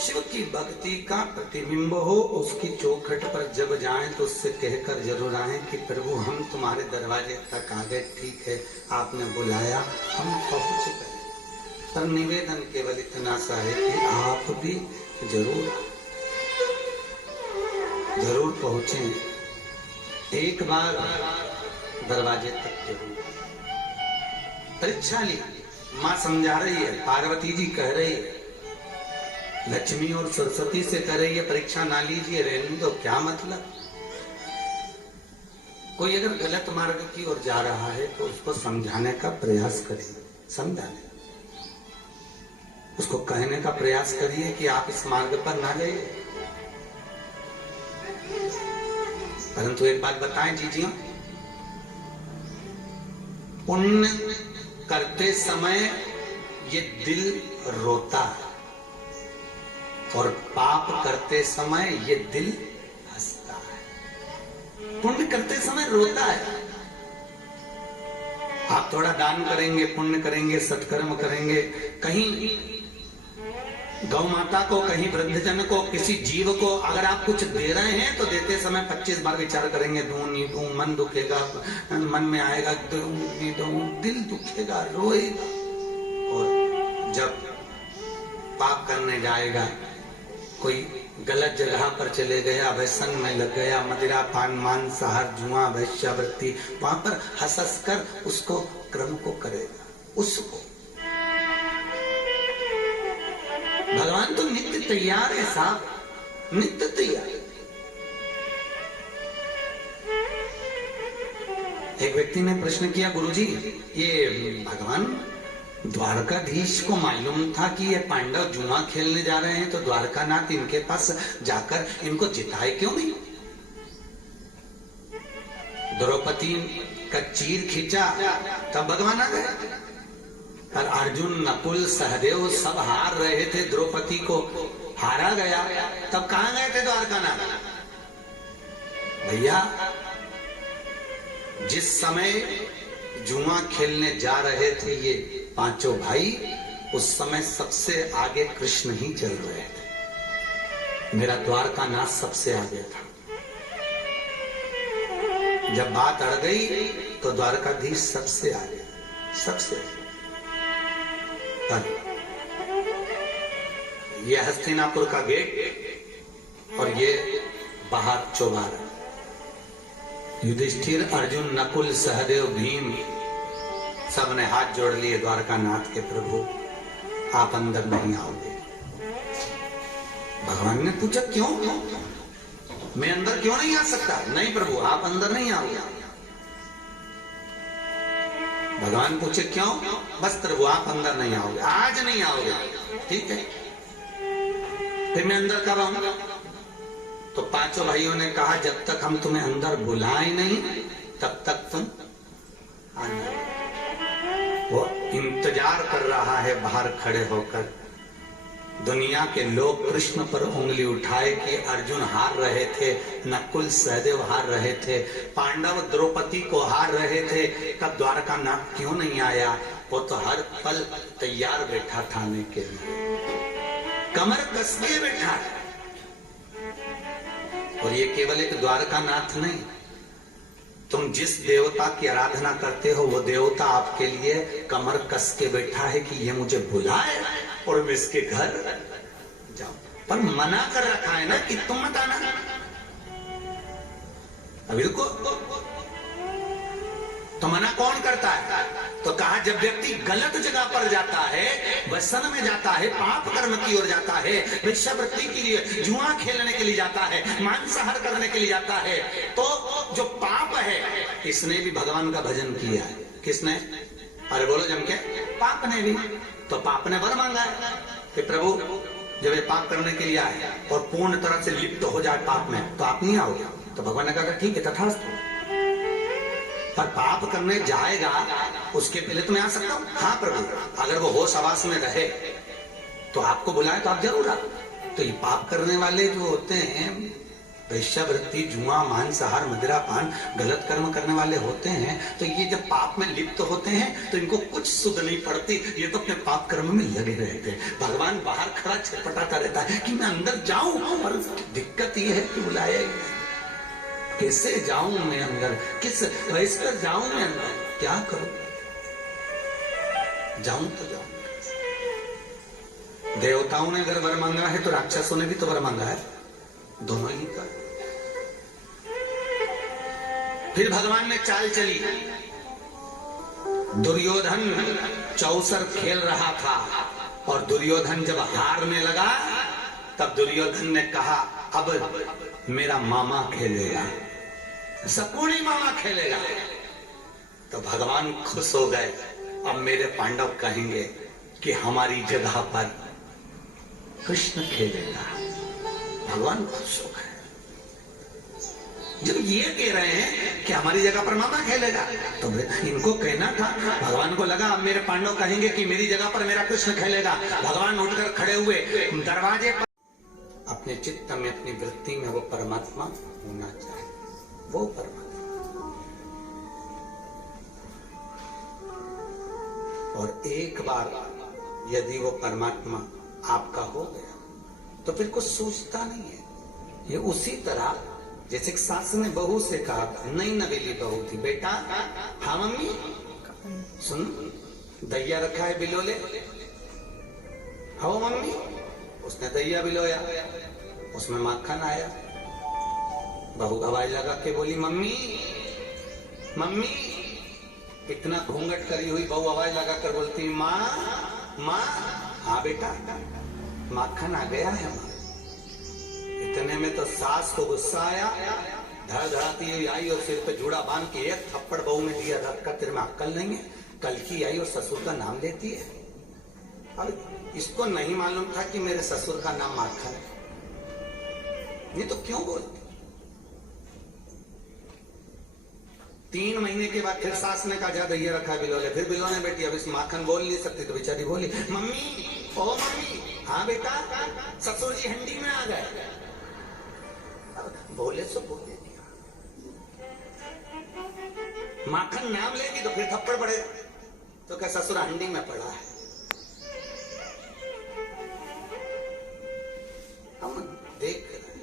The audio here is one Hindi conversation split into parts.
शिव की भक्ति का प्रतिबिंब हो, उसकी चौखट पर जब जाएं तो उससे कहकर जरूर आए कि प्रभु हम तुम्हारे दरवाजे तक आ गए, ठीक है आपने बुलाया हम पहुंच गए। पर निवेदन केवल इतना सा है कि आप भी जरूर पहुंचे, एक बार दरवाजे तक जरूर। परीक्षा ली, मां समझा रही है, पार्वती जी कह रही है, लक्ष्मी और सरस्वती से कह रही है परीक्षा ना लीजिए, रहने दो, क्या मतलब। कोई अगर गलत मार्ग की ओर जा रहा है तो उसको समझाने का प्रयास करिए, समझाने, उसको कहने का प्रयास करिए कि आप इस मार्ग पर ना जाइए। परंतु एक बात बताएं जीजियों, पुण्य करते समय ये दिल रोता है और पाप करते समय ये दिल हंसता है। पुण्य करते समय रोता है, आप थोड़ा दान करेंगे, पुण्य करेंगे, सत्कर्म करेंगे, कहीं गौ माता को, कहीं वृद्धजन को, किसी जीव को अगर आप कुछ दे रहे हैं तो देते समय 25 बार विचार करेंगे, दूं नहीं दूं, मन दुखेगा, मन में आएगा दूं नहीं दूं, दिल दुखेगा, रोएगा। और जब पाप करने जाएगा, कोई गलत जगह पर चले गया, व्यसन में लग गया, मदिरा पान मांसाहार जुआ वैश्यावृत्ति, वहां पर हंस कर उसको क्रम को करेगा। उसको भगवान तो नित्य तैयार है साहब, नित्य तैयार। एक व्यक्ति ने प्रश्न किया, गुरुजी ये भगवान द्वारकाधीश को मालूम था कि ये पांडव जुआ खेलने जा रहे हैं, तो द्वारकानाथ इनके पास जाकर इनको जिताए क्यों नहीं। द्रौपदी का चीर खींचा तब भगवान आ गए। पर अर्जुन, नकुल, सहदेव सब हार रहे थे, द्रौपदी को हारा गया, तब कहां गए थे द्वारकानाथ। भैया जिस समय जुआ खेलने जा रहे थे ये पांचों भाई, उस समय सबसे आगे कृष्ण ही चल रहे थे। मेरा द्वारकानाथ सबसे आगे था। जब बात अड़ गई तो द्वारकाधीश सबसे आगे, सबसे आगे। ये हस्तिनापुर का गेट और ये बाहर चौबारा। युधिष्ठिर, अर्जुन, नकुल, सहदेव, भीम सबने हाथ जोड़ लिए द्वारकानाथ के, प्रभु आप अंदर नहीं आओगे। भगवान ने पूछा क्यों, मैं अंदर क्यों नहीं आ सकता। नहीं प्रभु आप अंदर नहीं आओगे। भगवान पूछे क्यों, बस प्रभु आप अंदर नहीं आओगे, आज नहीं आओगे, ठीक है, फिर मैं अंदर कब आऊंगा। तो पांचों भाइयों ने कहा जब तक हम तुम्हें अंदर बुलाए नहीं तब तक तुम आना। वो इंतजार कर रहा है बाहर खड़े होकर। दुनिया के लोग कृष्ण पर उंगली उठाए कि अर्जुन हार रहे थे, नकुल सहदेव हार रहे थे, पांडव द्रौपदी को हार रहे थे, तब द्वारकानाथ क्यों नहीं आया। वो तो हर पल तैयार बैठा था आने के लिए, कमर कस के बैठा है। और ये केवल एक द्वारकानाथ नहीं, तुम जिस देवता की आराधना करते हो वो देवता आपके लिए कमर कस के बैठा है कि ये मुझे बुलाए और मैं इसके घर जाऊं। पर मना कर रखा है ना कि तुम मत आना। अभी रुको, तो मना कौन करता है। तो कहा जब व्यक्ति गलत जगह पर जाता है, व्यसन में जाता है, पाप कर्म की ओर जाता है, वेश्यावृत्ति के लिए, जुआ खेलने के लिए जाता है, मांसाहार करने के लिए जाता है, तो जो पाप है, इसने भी भगवान का भजन किया है। किसने, अरे बोलो जम के, पाप ने भी। तो पाप ने वर मांगा है कि प्रभु जब ये पाप करने के लिए आए और पूर्ण तरह से लिप्त हो जाए पाप में, तो आप नहीं आओगे। तो भगवान ने कहा ठीक है तथास्तु। पर पाप करने जाएगा उसके पहले तो मैं आ सकता हूँ। हाँ प्रभु, अगर वो होश आवास में रहे तो आपको बुलाए तो आप जरूर आओ। तो ये पाप करने वाले जो होते हैं वैश्यावृत्ति, जुआ, मांसाहार, मदिरा पान, गलत कर्म करने वाले होते हैं तो ये जब पाप में लिप्त होते हैं तो इनको कुछ सुध नहीं पड़ती, ये तो अपने पाप कर्म में लगे रहते हैं। भगवान बाहर खड़ा छटपटाता रहता है कि मैं अंदर जाऊं, और दिक्कत ये है कि बुलाया कैसे जाऊं मैं अंदर, किस वैसे पर जाऊं मैं अंदर, क्या करूं? जाऊं तो जाऊं। देवताओं ने अगर वर मांगा है तो राक्षसों ने भी तो वर मांगा है, दोनों ही का। फिर भगवान ने चाल चली। दुर्योधन चौसर खेल रहा था और दुर्योधन जब हारने लगा तब दुर्योधन ने कहा अब मेरा मामा खेलेगा, सपूर्णी मामा खेलेगा। तो भगवान खुश हो गए, अब मेरे पांडव कहेंगे कि हमारी जगह पर कृष्ण खेलेगा। भगवान खुश हो गए जब ये कह रहे हैं कि हमारी जगह पर मामा खेलेगा। तो इनको कहना था, भगवान को लगा अब मेरे पांडव कहेंगे कि मेरी जगह पर मेरा कृष्ण खेलेगा। भगवान उठकर खड़े हुए दरवाजे पर, अपने चित्त में, अपनी वृत्ति में वो परमात्मा होना चाहिए, वो परमात्मा। और एक बार यदि वो परमात्मा आपका हो गया तो फिर कुछ सोचता नहीं है। ये उसी तरह जैसे सास ने बहू से कहा, नई नवेली बहू थी, बेटा हाँ मम्मी सुन, दहिया रखा है बिलोले, हाँ मम्मी। उसने दहिया बिलोया, उसमें माखन आया। बहू आवाज लगा के बोली मम्मी मम्मी। इतना घूंघट करी हुई बहू आवाज लगा कर बोलती माँ माँ। हाँ बेटा माखन आ गया है माँ। इतने में तो सास को गुस्सा आया, धड़धड़ाती हुई आई और सिर पे जूड़ा बांध के एक थप्पड़ बहू में दिया, रखकर तेरे में अक्ल नहीं है। कल की आई और ससुर का नाम लेती है। अब इसको नहीं मालूम था कि मेरे ससुर का नाम माखन है, ये तो क्यों बोलती। 3 महीने के बाद फिर सास ने कहा जा दहिया रखा है बिलोले, फिर बिलोने बेटी। अब इस माखन बोल नहीं सकती तो बेचारी बोली मम्मी ओ मम्मी। हाँ बेटा ससुर जी हंडी में आ गए। बोले सो बोले दिया, माखन नाम लेगी तो फिर थप्पड़ पड़ेगा। तो क्या ससुर हंडी में पड़ा है। हम देख रहे हैं,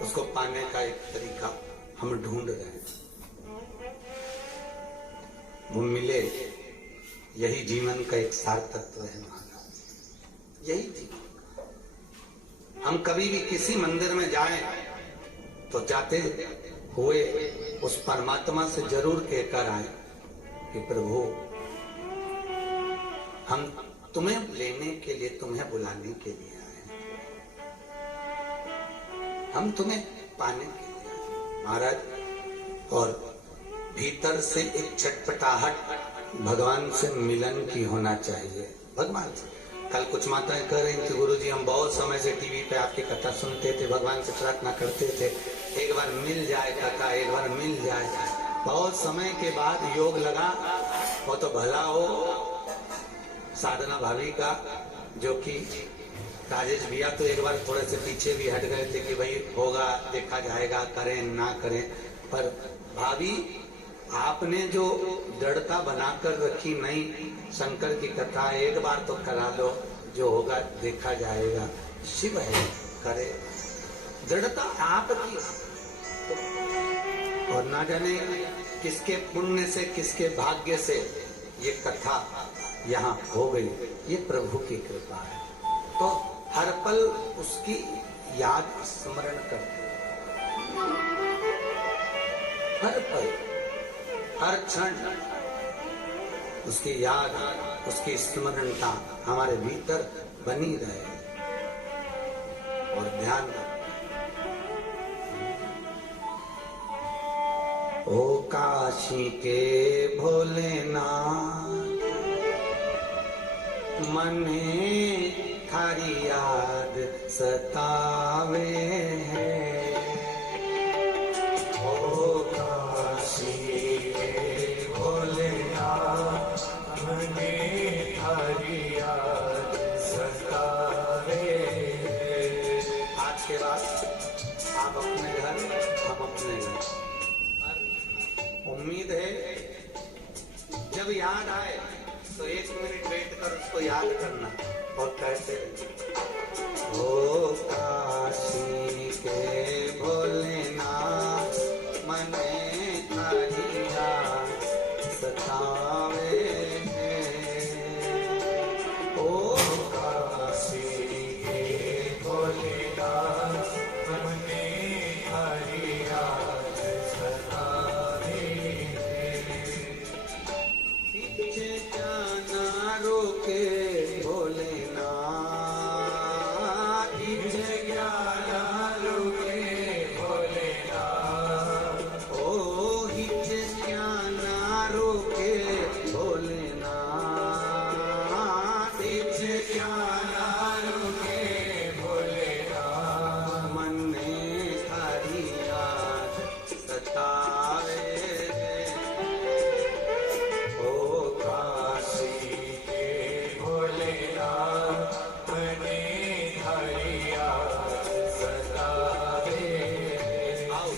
उसको पाने का एक तरीका हम ढूंढ रहे हैं, वो मिले। यही जीवन का एक सार्थकत्व है महाराज, यही जीवन। हम कभी भी किसी मंदिर में जाएं तो जाते हुए उस परमात्मा से जरूर कहकर आए कि प्रभु हम तुम्हें लेने के लिए, तुम्हें बुलाने के लिए आए, हम तुम्हें पाने के लिए आए महाराज। और भीतर से एक छटपटाहट भगवान से मिलन की होना चाहिए, भगवान से। कल कुछ माताएं कह रही थी गुरुजी हम बहुत समय से टीवी पे आपकी कथा सुनते थे, भगवान से प्रार्थना करते थे, एक बार मिल जाए कथा, एक बार मिल जाए। बहुत समय के बाद योग लगा, वो तो भला हो साधना भाभी का, जो कि राजेश भैया तो एक बार थोड़े से पीछे भी हट गए थे कि भाई होगा देखा जाएगा, करें ना करें। पर भाभी आपने जो दृढ़ता बनाकर रखी, नहीं शंकर की कथा एक बार तो करा लो, जो होगा देखा जाएगा। शिव है करे, दृढ़ता आपकी। और ना जाने किसके पुण्य से, किसके भाग्य से ये कथा यहाँ हो गई, ये प्रभु की कृपा है। तो हर पल उसकी याद स्मरण करते, हर पल हर क्षण उसकी याद, उसकी स्मरणता हमारे भीतर बनी रहे। और ध्यान ओ काशी के भोलेनाथ, मने थारी याद सतावे है। ओ काशी के भोलेनाथ, मने थारी याद तो 1 मिनट वेट कर, उसको याद करना और कहते ओ काशी के भोलेनाथ मने थारिया सतावे ओ काशी के भोलेनाथ मने थारिया सतावे इच्छे जाना रोके भोलेनाथ इच्छे जाना रोके भोलेनाथ ओ इच्छे जाना रोके भोलेनाथ इच्छे जाना रोके भोलेनाथ मन में थारी याद सतावे ओ काशी के भोलेनाथ मने थारी याद सतावे आओ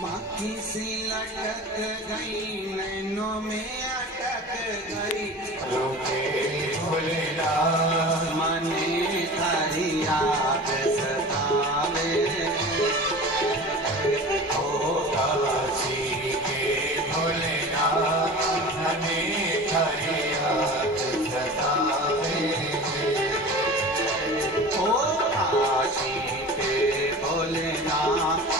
माखी सी लटक गई नैनों में अटक गई रोके भोलेनाथ मने थारी याद सतावे ओ काशी के भोलेनाथ मने थारी याद सतावे ओ काशी के भोलेनाथ